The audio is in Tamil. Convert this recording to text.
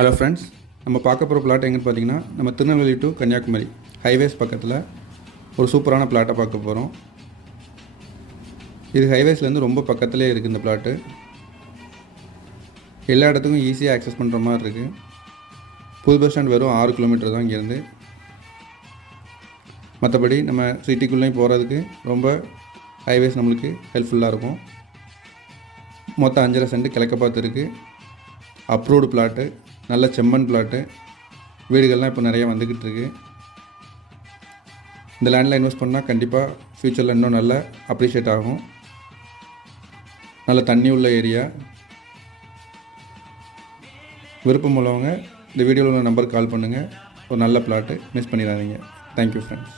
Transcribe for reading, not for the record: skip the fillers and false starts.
ஹலோ ஃப்ரெண்ட்ஸ், நம்ம பார்க்க போகிற பிளாட் எங்கன்னு பார்த்தீங்கன்னா நம்ம திருநெல்வேலி டு கன்னியாகுமரி ஹைவேஸ் பக்கத்தில் ஒரு சூப்பரான பிளாட்டை பார்க்க போகிறோம். இது ஹைவேஸ்லேருந்து ரொம்ப பக்கத்துலேயே இருக்குது. இந்த பிளாட்டு எல்லா இடத்துக்கும் ஈஸியாக ஆக்சஸ் பண்ணுற மாதிரி இருக்குது. புது பஸ் ஸ்டாண்ட் வெறும் 6 கிலோமீட்டர் தான் இங்கேருந்து. மற்றபடி நம்ம சிட்டிக்குள்ளேயும் போகிறதுக்கு ரொம்ப ஹைவேஸ் நம்மளுக்கு ஹெல்ப்ஃபுல்லாக இருக்கும். மொத்தம் 5.5 சென்ட் கிழக்க பார்த்து இருக்குது. அப்ரூவ்டு பிளாட்டு, நல்ல செம்மண் பிளாட்டு. வீடுகள்லாம் இப்போ நிறையா வந்துக்கிட்டு இருக்குது. இந்த லேண்டில் இன்வெஸ்ட் பண்ணால் கண்டிப்பாக ஃப்யூச்சரில் இன்னும் நல்லா அப்ரிஷியேட் ஆகும். நல்ல தண்ணி உள்ள ஏரியா. விருப்பம் உள்ளவங்க இந்த வீடியோவில் உள்ள நம்பருக்கு கால் பண்ணுங்கள். ஒரு நல்ல பிளாட்டு மிஸ் பண்ணிடாதீங்க. Thank you friends.